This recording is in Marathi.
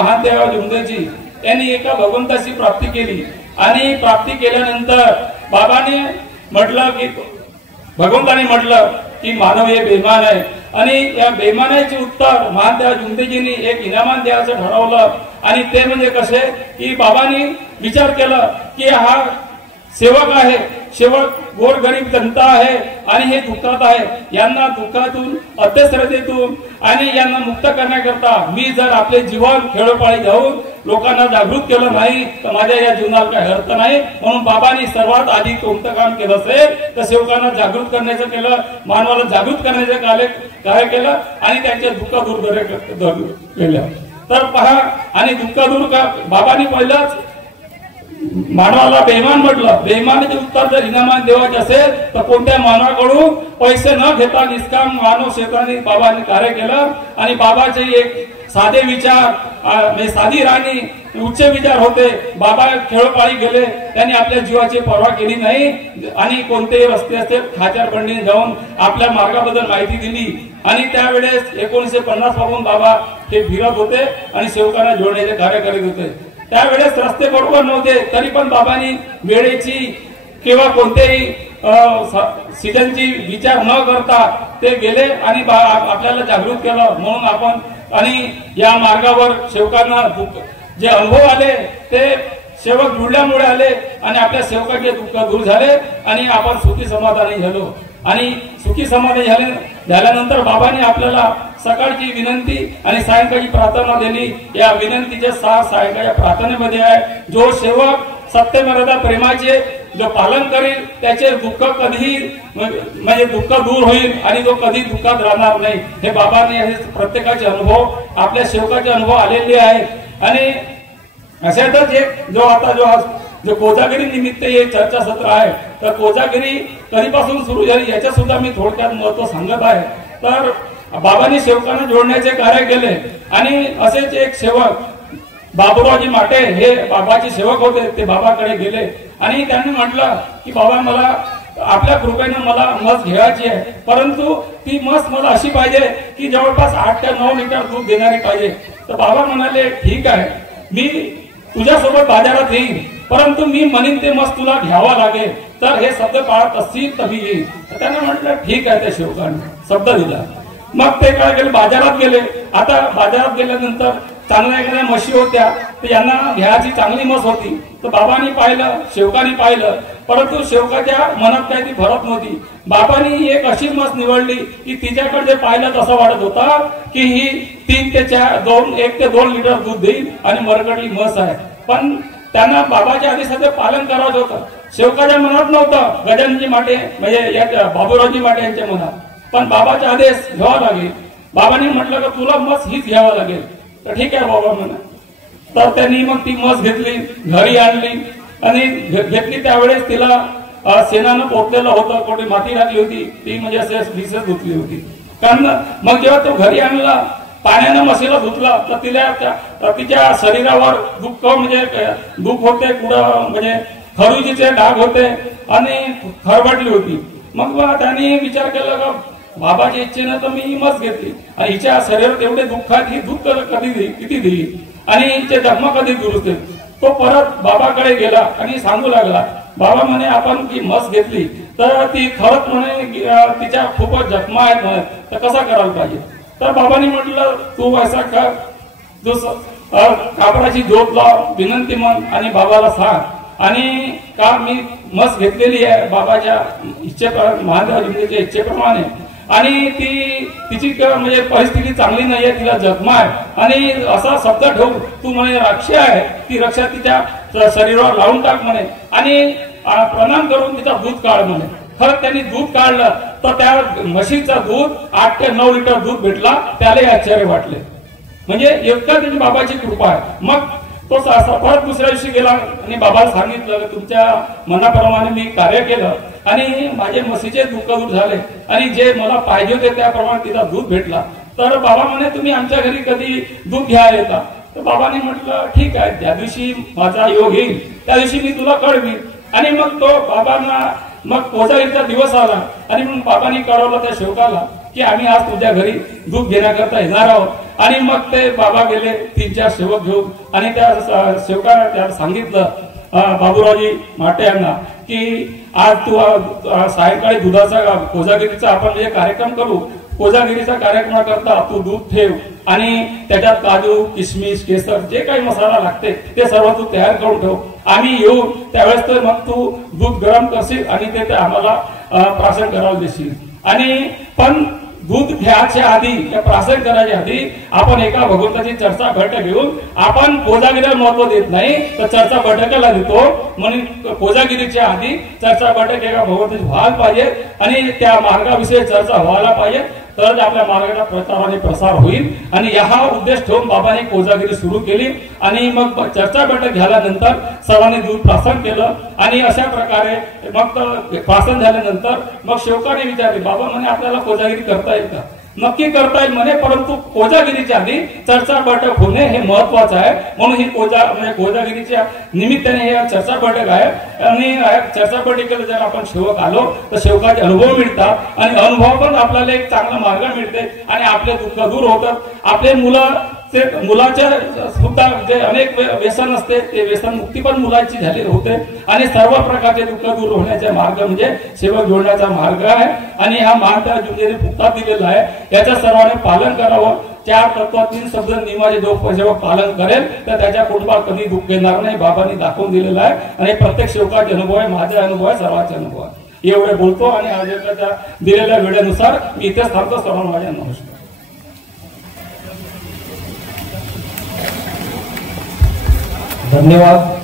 महादेव जुंदेजी यांनी एका भगवंताची प्राप्ती केली आणि प्राप्ती केल्यानंतर बाबांनी म्हटलं की भगवंताने म्हटलं की मानव हे बेईमान आहे आणि या बेईमानाचे उत्तर महादेव जुंदेजींनी एक इनामान द्यायचं ठरवलं आणि ते म्हणजे कसे की बाबांनी विचार केला की हा सेवक आहे, सेवक गोरगरीब जनता आहे आणि हे दुःखात आहे, यांना दुःखातून अत्यश्रद्धेतून आणि यांना मुक्त करण्याकरता मी जर आपले जीवन खेळोपाळी जाऊन लोकांना जागृत केलं नाही तर माझ्या या जीवनाला काही अर्थ नाही। म्हणून बाबांनी सर्वात आधी कोणतं काम केलं असेल तर सेवकांना जागृत करण्याचं केलं, मानवाला जागृत करण्याचं कार्य केलं आणि त्यांचे दुःख दूर केलं। तर पहा आणि दुःख दूर का बाबांनी पहिलंच मानवाला बेईमान म्हटलं। बेईमानाचे उत्तर जर इनामान देवाचे असेल तर कोणत्या मानवाकडून पैसे न घेता निष्काम मानव क्षेत्राने बाबांनी कार्य केलं आणि बाबाचे एक साधे विचार साधी राणी उच्च विचार होते। बाबा खेळोपाळी गेले, त्यांनी आपल्या जीवाची पर्वा केली नाही आणि कोणतेही रस्ते असतील खाचार बंडीने जाऊन आपल्या मार्गाबद्दल माहिती दिली आणि त्यावेळेस 1950 पासून बाबा हे फिरत होते आणि सेवकांना जोडण्याचे कार्य करीत होते। त्यावेळेस रस्ते बरोबर नव्हते तरी पण बाबांनी वेळेची किंवा कोणत्याही सीजनची विचार न करता ते गेले आणि आपल्याला जागृत केलं। म्हणून आपण आणि या मार्गावर सेवकांना जे अनुभव आले ते सेवक जुळल्यामुळे आले आणि आपल्या सेवकाचे दुःख दूर झाले आणि आपण सुखी समाधानी झालो आणि सुखी समाधानी झाल्यानंतर बाबांनी आपल्याला सकाळची विनंती आणि सायंकाळची प्रार्थना दिली। या विनंतीचे सार सायंकाळच्या प्रार्थनेमध्ये आहे। जो सेवक सत्य मर्यादा प्रेमाचे जो पालन करेल त्याचे दुःख कधी म्हणजे दुःख दूर होईल आणि तो कधी दुःखात राहणार नाही। हे बाबांनी हे प्रत्येकाचे अनुभव आपल्या सेवकाचे अनुभव आलेले आहेत आणि अशातच एक जो कोजागिरी निमित्त हे चर्चासत्र आहे तर कोजागिरी कधीपासून सुरू झाली याच्या सुद्धा मी थोडक्यात महत्व सांगत आहे। तर बाबांनी सेवकांना जोडण्याचे कार्य केले आणि असेच एक सेवक बाबूरावजी माटे हे बाबाचे सेवक होते, ते बाबाकडे गेले आणि त्यांनी म्हटलं की बाबा मला आपल्या कृपेने मला म्हस घ्यायची आहे, परंतु ती म्हस मला अशी पाहिजे की जवळपास 8 ते 9 लिटर दूध देणारी पाहिजे। तर बाबा म्हणाले ठीक आहे, मी तुझ्यासोबत बाजारात येईल, परंतु मी म्हणेन ते म्हस तुला घ्यावा लागेल, तर हे शब्द पाळत असतील तर मी येईल। त्यांना म्हटलं ठीक आहे, त्या सेवकाने शब्द दिला। मग ते काय केले, बाजारात गेले। आता बाजारात गेल्यानंतर चांगल्या एखाद्या म्हशी होत्या तर यांना घ्यायची चांगली म्हस होती। तर बाबांनी पाहिलं, सेवकांनी पाहिलं, परंतु सेवकाच्या मनात काही ती भरत नव्हती। बाबांनी एक अशी म्हस निवडली की तिच्याकडे जे पाहिलं तसं वाटत होता की ही 1 ते 2 लिटर दूध देईल आणि मरकटली म्हस आहे। पण त्यांना बाबाच्या आदेशाचे पालन करायचं होतं, सेवकाच्या मनात नव्हतं। गजाननजी माटे म्हणजे बाबूरावजी माटे यांच्या मनात, पण बाबाचे आदेश घ्यावा लागेल। बाबांनी म्हटलं की तुला म्हस हीच घ्यावा लागेल। तर ठीक आहे बाबा म्हणा। तर त्यांनी मग ती म्हस घेतली, घरी आणली आणि घेतली त्यावेळेस तिला शेणानं पोटलेलं होतं, कोणी माती टाकली होती, ती म्हणजे असे विसर धुतली होती। कारण मग जेव्हा तो घरी आणला पाण्यानं म्हशीला धुतला तर तिच्या शरीरावर दुःख होते, कुठं म्हणजे खरुजीचे डाग होते आणि खरबडली होती। मग त्यांनी विचार केला का बाबाच्या इच्छेनं तर मी म्हस घेतली आणि हिच्या शरीरात एवढे दुःख आहेत, ही दुःख किती देईल आणि हिचे जखमा कधी दुरुस्त होईल। तो परत बाबाकडे गेला आणि सांगू लागला, बाबा म्हणे आपण ती म्हस घेतली तर ती खरंच म्हणे तिच्या खूपच जखमा आहेत म्हणे, तर कसा करायला पाहिजे। तर बाबांनी म्हटलं तू असा कर, जो कापडाची झोप लाव, विनंती म्हण आणि बाबाला सांग आणि का मी म्हस घेतलेली आहे बाबाच्या इच्छेप्रमाणे, महादेवाच्या इच्छेप्रमाणे आणि तिची म्हणजे परिस्थिती चांगली नाहीये, तिला जखमा आहे आणि असा शब्द ठेवून तू म्हणे रक्षा आहे, ती रक्षा तिच्या शरीरावर लावून टाक म्हणे आणि प्रणाम करून तिचा दूध काढ म्हणे। खरं त्यांनी दूध काढलं तर त्या म्हशीचं दूध 8 ते 9 लिटर दूध भेटला। त्यालाही आश्चर्य वाटले, म्हणजे इतका त्याची बाबाची कृपा आहे। मग तो परत दुसऱ्या दिवशी गेला आणि बाबाला सांगितलं तुमच्या मनाप्रमाणे मी कार्य केलं आणि माझे म्हशीचे दुःख दूर झाले आणि जे मला पाहिजे होते त्याप्रमाणे तिला दूध भेटला। तर बाबा म्हणे तुम्ही आमच्या घरी कधी दूध घ्यायला येता? तर बाबांनी म्हटलं ठीक आहे, ज्या दिवशी माझा योग येईल त्या दिवशी मी तुला कळवीन। आणि मग तो बाबांना मग कोजागिरीचा दिवस आला आणि मग बाबांनी कळवलं त्या सेवकाला की आम्ही आज तुझ्या घरी दूध घेण्याकरता येणार आहोत। आणि मग ते बाबा गेले 3-4 सेवक घेऊन आणि त्या सेवकाने त्याला सांगितलं बाबूरावजी माटे यांना की आज तू सायंकाळी दुधाचा कोजागिरीचा आपण जे कार्यक्रम करू, कोजागिरीचा कार्यक्रमाकरता तू दूध ठेव आणि त्याच्यात काजू किशमिश केसर जे काही मसाला लागते ते सर्व तू तयार करून ठेव। आम्ही येऊ त्यावेळेस तर मग तू दूध गरम करशील आणि ते आम्हाला प्राशन करायला देशील। आणि पण दूध घ्यायच्या आधी या प्राशन करायच्या आधी आपण एका भगवंताची चर्चा बैठक घेऊन, आपण कोजागिरीला महत्व देत नाही तर चर्चा बैठकाला देतो, म्हणून कोजागिरीच्या आधी चर्चा बैठक एका भगवंताची व्हायला पाहिजे आणि त्या मार्गाविषयी चर्चा व्हायला पाहिजे, तर आपल्या मार्गाचा प्रचार आणि प्रसार होईल। आणि हा उद्देश ठेवून बाबांनी कोजागिरी सुरू केली आणि मग चर्चा बैठक झाल्यानंतर सर्वांनी दूध प्राशन केलं आणि अशा प्रकारे मग प्राशन झाल्यानंतर मग सेवकाने विचारले, बाबा म्हणे आपल्याला कोजागिरी करता येईल का? नक्की करता येईल म्हणे, परंतु कोजागिरीच्या आधी चर्चा बैठक होणे हे महत्वाचं आहे, म्हणून ही कोजागिरीच्या निमित्ताने हे चर्चा बैठक आहे। आणि चर्चा बैठकीला जर आपण सेवक आलो तर सेवकाचे अनुभव मिळतात आणि अनुभव पण आपल्याला एक चांगला मार्ग मिळते आणि आपले दुःख दूर होतात। आपले मुलाच्या सुद्धा जे अनेक व्यसन असते ते व्यसन मुक्ती पण मुलाची झालेली होते आणि सर्व प्रकारचे दुःख दूर होण्याचे मार्ग म्हणजे सेवक जोडण्याचा मार्ग आहे। आणि हा मार्ग जो फुकटात दिलेला आहे याचं सर्वांनी पालन करावं। 4 तत्व 3 शब्द नियमाचे जो सेवक पालन करेल तर त्याच्या कुटुंबात कधी दुःख येणार नाही, बाबांनी दाखवून दिलेला आहे। आणि प्रत्येक सेवकाचे अनुभव आहे, माझे अनुभव आहे, सर्वांचे अनुभव आहे। एवढे बोलतो आणि आज दिलेल्या वेळेनुसार मी इथेच थांबतो। सर्वांना माझे नमस्कार। धन्यवाद।